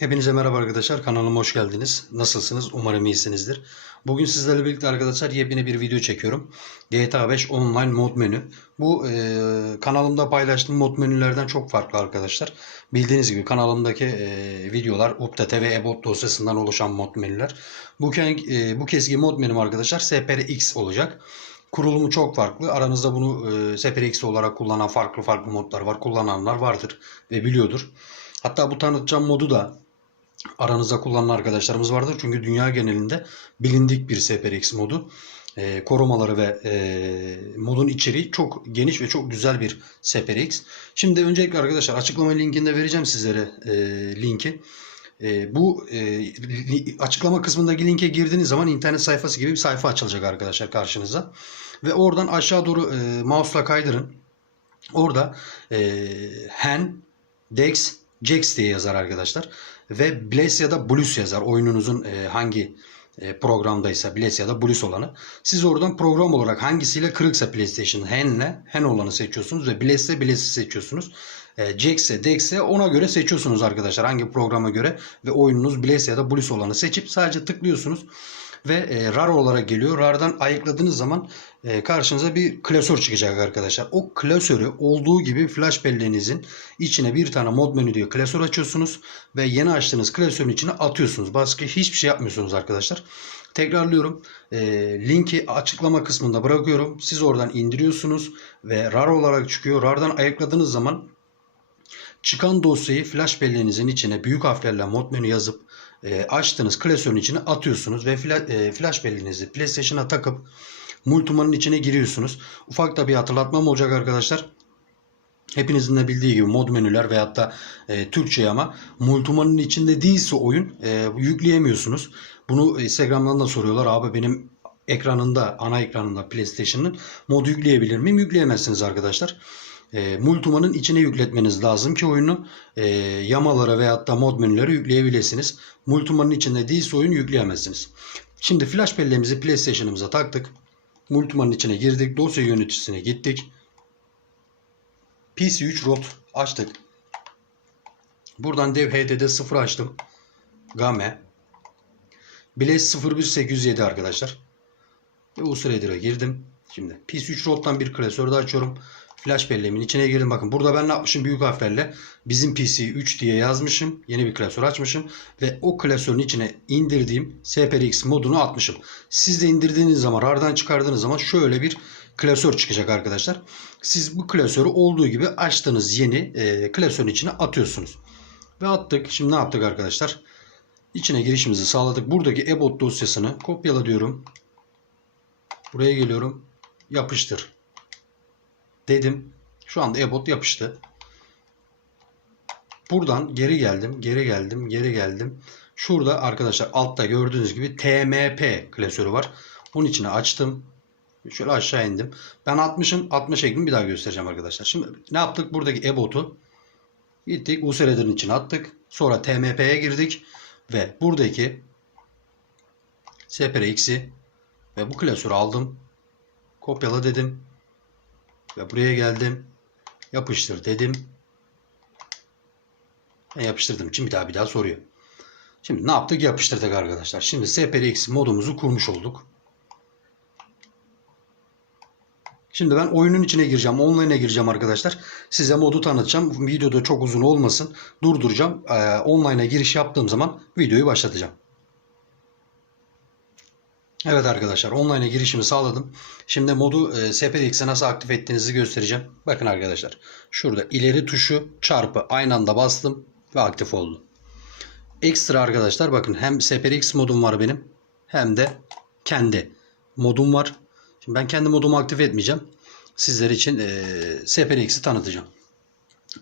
Hepinize merhaba arkadaşlar. Kanalıma hoş geldiniz. Nasılsınız? Umarım iyisinizdir. Bugün sizlerle birlikte arkadaşlar yepyeni bir video çekiyorum. GTA 5 Online mod menü. Bu e, kanalımda paylaştığım mod menülerden çok farklı arkadaşlar. Bildiğiniz gibi kanalımdaki e, videolar Update ve Ebot dosyasından oluşan mod menüler. Bu, e, bu kezgi mod menüm arkadaşlar SPRX olacak. Kurulumu çok farklı. Aranızda bunu e, SPRX olarak kullanan farklı farklı modlar var. Kullananlar vardır ve biliyordur. Hatta bu tanıtacağım modu da aranızda kullanan arkadaşlarımız vardır. Çünkü dünya genelinde bilindik bir SPRX modu. E, korumaları ve e, modun içeriği çok geniş ve çok güzel bir SPRX. Şimdi öncelikle arkadaşlar açıklama linkinde vereceğim sizlere e, linki. E, bu e, açıklama kısmındaki linke girdiğiniz zaman internet sayfası gibi bir sayfa açılacak arkadaşlar karşınıza. Ve oradan aşağı doğru e, mouse'la kaydırın. Orada e, hen, dex, jax diye yazar arkadaşlar. Ve Bless ya da Blus yazar. Oyununuzun e, hangi e, programdaysa Bless ya da Blus olanı. Siz oradan program olarak hangisiyle kırıksa PlayStation Hen'le Hen olanı seçiyorsunuz ve Bless'le Bless'i seçiyorsunuz. E, Jax'e, Dex'e ona göre seçiyorsunuz arkadaşlar. Hangi programa göre ve oyununuz Bless ya da Blus olanı seçip sadece tıklıyorsunuz ve e, RAR olarak geliyor. RAR'dan ayıkladığınız zaman e, karşınıza bir klasör çıkacak arkadaşlar. O klasörü olduğu gibi flash belleğinizin içine bir tane mod menü diye klasör açıyorsunuz ve yeni açtığınız klasörün içine atıyorsunuz. Başka hiçbir şey yapmıyorsunuz arkadaşlar. Tekrarlıyorum. E, linki açıklama kısmında bırakıyorum. Siz oradan indiriyorsunuz ve RAR olarak çıkıyor. RAR'dan ayıkladığınız zaman çıkan dosyayı flash belleğinizin içine büyük harflerle mod menü yazıp e, açtığınız klasörün içine atıyorsunuz ve fla, e, flash belleğinizi PlayStation'a takıp Multima'nın içine giriyorsunuz. Ufak da bir hatırlatmam olacak arkadaşlar. Hepinizin de bildiği gibi mod menüler veyahut da e, Türkçe ama Multima'nın içinde değilse oyun e, yükleyemiyorsunuz. Bunu Instagram'dan da soruyorlar. Abi benim ekranında, ana ekranında PlayStation'ın mod yükleyebilir miyim? Yükleyemezsiniz arkadaşlar. E, Multima'nın içine yükletmeniz lazım ki oyunu e, yamalara veyahut da mod menüleri yükleyebilirsiniz. Multima'nın içinde değilse oyun yükleyemezsiniz. Şimdi flash belleğimizi PlayStation'ımıza taktık. Multima'nın içine girdik. Dosya yöneticisine gittik. PC3 rot açtık. Buradan dev HDD 0 açtım. Game. Blaze 01807 arkadaşlar. Ve edire girdim. Şimdi PC3 rot'tan bir klasör de açıyorum. Flash belleğimin içine girdim. Bakın burada ben ne yapmışım büyük harflerle bizim PC 3 diye yazmışım. Yeni bir klasör açmışım. Ve o klasörün içine indirdiğim SPRX modunu atmışım. Siz de indirdiğiniz zaman RAR'dan çıkardığınız zaman şöyle bir klasör çıkacak arkadaşlar. Siz bu klasörü olduğu gibi açtığınız yeni e, klasörün içine atıyorsunuz. Ve attık. Şimdi ne yaptık arkadaşlar? İçine girişimizi sağladık. Buradaki ebot dosyasını kopyala diyorum. Buraya geliyorum. Yapıştır. Dedim. Şu anda ebot yapıştı. Buradan geri geldim. Geri geldim. Geri geldim. Şurada arkadaşlar altta gördüğünüz gibi TMP klasörü var. Bunun içine açtım. Şöyle aşağı indim. Ben 60'ım. 60 eklim bir daha göstereceğim arkadaşlar. Şimdi ne yaptık? Buradaki ebotu gittik. USR'lerin içine attık. Sonra TMP'ye girdik. Ve buradaki SPRX'i ve bu klasörü aldım. Kopyala dedim. Ve buraya geldim. Yapıştır dedim. Ben yapıştırdım için bir daha bir daha soruyor. Şimdi ne yaptık? Yapıştırdık arkadaşlar. Şimdi SPRX modumuzu kurmuş olduk. Şimdi ben oyunun içine gireceğim. Online'a gireceğim arkadaşlar. Size modu tanıtacağım. Videoda çok uzun olmasın. Durduracağım. Ee, online'a giriş yaptığım zaman videoyu başlatacağım. Evet arkadaşlar online'a girişimi sağladım. Şimdi modu e, SPDX'e nasıl aktif ettiğinizi göstereceğim. Bakın arkadaşlar. Şurada ileri tuşu çarpı aynı anda bastım ve aktif oldu. Ekstra arkadaşlar bakın hem SPRX modum var benim hem de kendi modum var. Şimdi ben kendi modumu aktif etmeyeceğim. Sizler için e, SPRX'i tanıtacağım.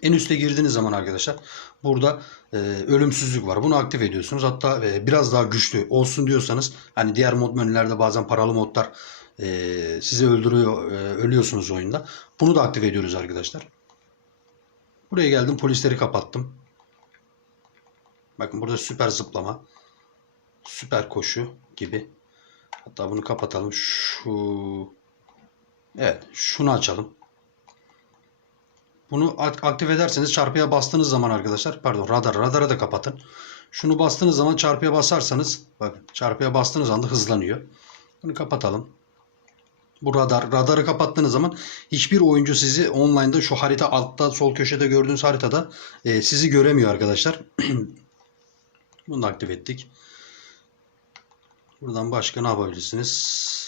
En üste girdiğiniz zaman arkadaşlar burada e, ölümsüzlük var. Bunu aktif ediyorsunuz. Hatta e, biraz daha güçlü olsun diyorsanız hani diğer mod menülerde bazen paralı modlar e, sizi öldürüyor, e, ölüyorsunuz oyunda. Bunu da aktif ediyoruz arkadaşlar. Buraya geldim polisleri kapattım. Bakın burada süper zıplama, süper koşu gibi. Hatta bunu kapatalım. Şu Evet, şunu açalım. Bunu ak- aktif ederseniz çarpıya bastığınız zaman arkadaşlar pardon radar radara da kapatın. Şunu bastığınız zaman çarpıya basarsanız bakın çarpıya bastığınız anda hızlanıyor. Bunu kapatalım. Bu radar. Radarı kapattığınız zaman hiçbir oyuncu sizi online'da şu harita altta sol köşede gördüğünüz haritada e, sizi göremiyor arkadaşlar. Bunu da aktif ettik. Buradan başka ne yapabilirsiniz?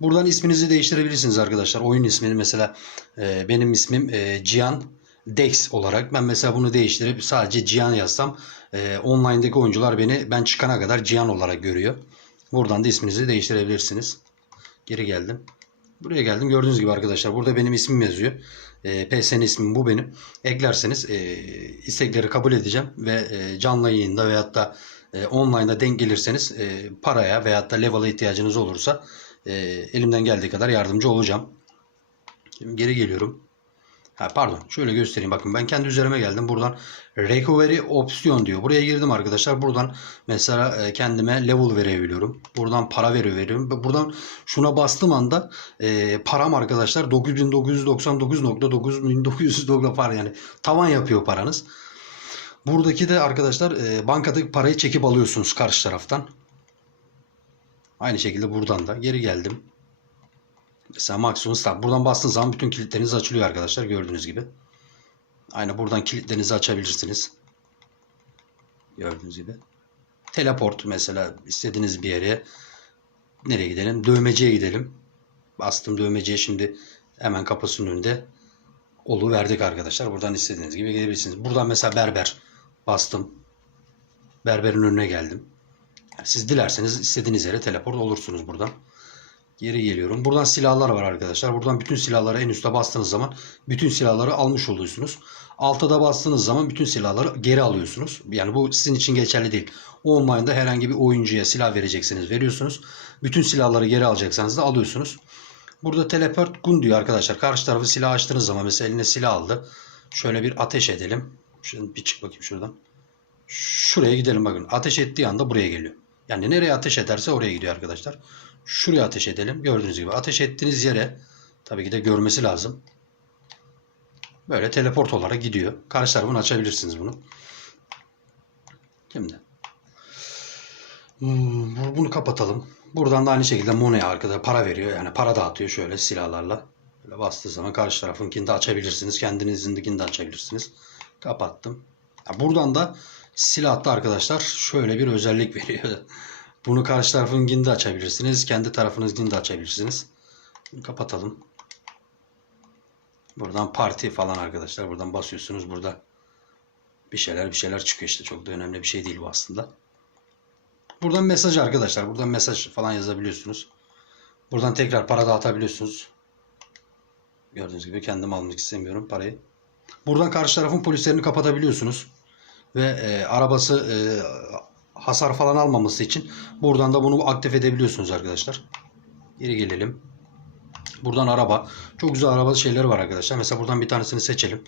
Buradan isminizi değiştirebilirsiniz arkadaşlar. Oyun ismini mesela e, benim ismim e, Cihan Dex olarak. Ben mesela bunu değiştirip sadece Cihan yazsam e, online'daki oyuncular beni ben çıkana kadar Cihan olarak görüyor. Buradan da isminizi değiştirebilirsiniz. Geri geldim. Buraya geldim. Gördüğünüz gibi arkadaşlar burada benim ismim yazıyor. E, PSN ismim bu benim. Eklerseniz e, istekleri kabul edeceğim ve e, canlı yayında veyahut da e, online'da denk gelirseniz e, paraya veyahut da level'a ihtiyacınız olursa e, elimden geldiği kadar yardımcı olacağım. Şimdi geri geliyorum. Ha, pardon şöyle göstereyim. Bakın ben kendi üzerime geldim. Buradan recovery opsiyon diyor. Buraya girdim arkadaşlar. Buradan mesela e, kendime level verebiliyorum. Buradan para veri veriyorum buradan şuna bastığım anda e, param arkadaşlar 9999.9999 para yani tavan yapıyor paranız. Buradaki de arkadaşlar e, bankadaki parayı çekip alıyorsunuz karşı taraftan aynı şekilde buradan da geri geldim Mesela maksimum start. Buradan bastığınız zaman bütün kilitleriniz açılıyor arkadaşlar gördüğünüz gibi. Aynı buradan kilitlerinizi açabilirsiniz. Gördüğünüz gibi. Teleport mesela istediğiniz bir yere nereye gidelim? Dövmeciye gidelim. Bastım dövmeciye şimdi hemen kapısının önünde olu verdik arkadaşlar. Buradan istediğiniz gibi gidebilirsiniz. Buradan mesela berber bastım. Berberin önüne geldim. Siz dilerseniz istediğiniz yere teleport olursunuz buradan. Geri geliyorum. Buradan silahlar var arkadaşlar. Buradan bütün silahları en üste bastığınız zaman bütün silahları almış oluyorsunuz. Alta da bastığınız zaman bütün silahları geri alıyorsunuz. Yani bu sizin için geçerli değil. Online'da herhangi bir oyuncuya silah vereceksiniz veriyorsunuz. Bütün silahları geri alacaksanız da alıyorsunuz. Burada teleport gun diyor arkadaşlar. Karşı tarafı silah açtığınız zaman mesela eline silah aldı. Şöyle bir ateş edelim. Şuradan bir çık bakayım şuradan. Şuraya gidelim bakın. Ateş ettiği anda buraya geliyor. Yani nereye ateş ederse oraya gidiyor arkadaşlar. Şuraya ateş edelim. Gördüğünüz gibi ateş ettiğiniz yere tabii ki de görmesi lazım. Böyle teleport olarak gidiyor. Karşı tarafını açabilirsiniz bunu. Şimdi Hmm, bu- bunu kapatalım. Buradan da aynı şekilde money arkada para veriyor. Yani para dağıtıyor şöyle silahlarla. Böyle bastığı zaman karşı tarafınkini de açabilirsiniz. Kendinizinkini de açabilirsiniz. Kapattım. Buradan da silahta arkadaşlar şöyle bir özellik veriyor. Bunu karşı tarafınkini de açabilirsiniz. Kendi tarafınızınkini de açabilirsiniz. Kapatalım. Buradan parti falan arkadaşlar. Buradan basıyorsunuz. Burada bir şeyler bir şeyler çıkıyor işte. Çok da önemli bir şey değil bu aslında. Buradan mesaj arkadaşlar. Buradan mesaj falan yazabiliyorsunuz. Buradan tekrar para dağıtabiliyorsunuz. Gördüğünüz gibi kendim almak istemiyorum parayı. Buradan karşı tarafın polislerini kapatabiliyorsunuz. Ve e, arabası e, hasar falan almaması için buradan da bunu aktif edebiliyorsunuz arkadaşlar. Geri gelelim. Buradan araba. Çok güzel araba şeyleri var arkadaşlar. Mesela buradan bir tanesini seçelim.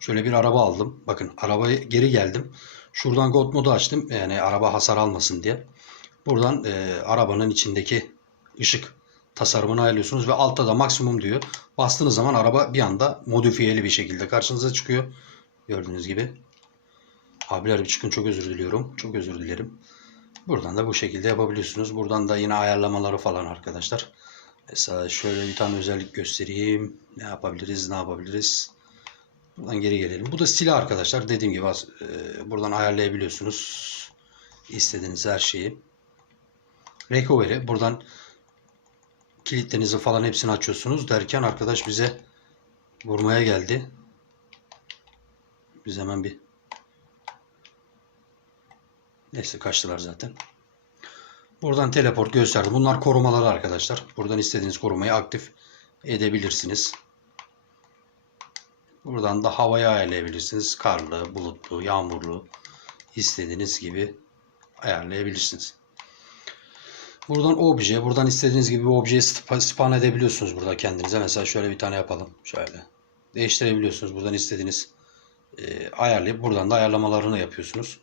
Şöyle bir araba aldım. Bakın arabaya geri geldim. Şuradan God modu açtım. Yani araba hasar almasın diye. Buradan e, arabanın içindeki ışık tasarımını ayarlıyorsunuz ve altta da maksimum diyor. Bastığınız zaman araba bir anda modifiyeli bir şekilde karşınıza çıkıyor. Gördüğünüz gibi. Abiler bir çıkın çok özür diliyorum. Çok özür dilerim. Buradan da bu şekilde yapabiliyorsunuz. Buradan da yine ayarlamaları falan arkadaşlar. Mesela şöyle bir tane özellik göstereyim. Ne yapabiliriz, ne yapabiliriz? Buradan geri gelelim. Bu da silah arkadaşlar. Dediğim gibi e, buradan ayarlayabiliyorsunuz. İstediğiniz her şeyi. Recovery. Buradan kilitlerinizi falan hepsini açıyorsunuz. Derken arkadaş bize vurmaya geldi. Biz hemen bir Neyse kaçtılar zaten. Buradan teleport gösterdi. Bunlar korumaları arkadaşlar. Buradan istediğiniz korumayı aktif edebilirsiniz. Buradan da havayı ayarlayabilirsiniz. Karlı, bulutlu, yağmurlu istediğiniz gibi ayarlayabilirsiniz. Buradan obje, buradan istediğiniz gibi bir objeyi spa- spawn edebiliyorsunuz burada kendinize. Mesela şöyle bir tane yapalım. Şöyle. Değiştirebiliyorsunuz. Buradan istediğiniz e, ayarlayıp buradan da ayarlamalarını yapıyorsunuz.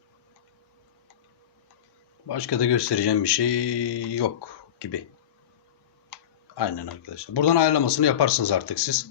Başka da göstereceğim bir şey yok gibi. Aynen arkadaşlar. Buradan ayarlamasını yaparsınız artık siz.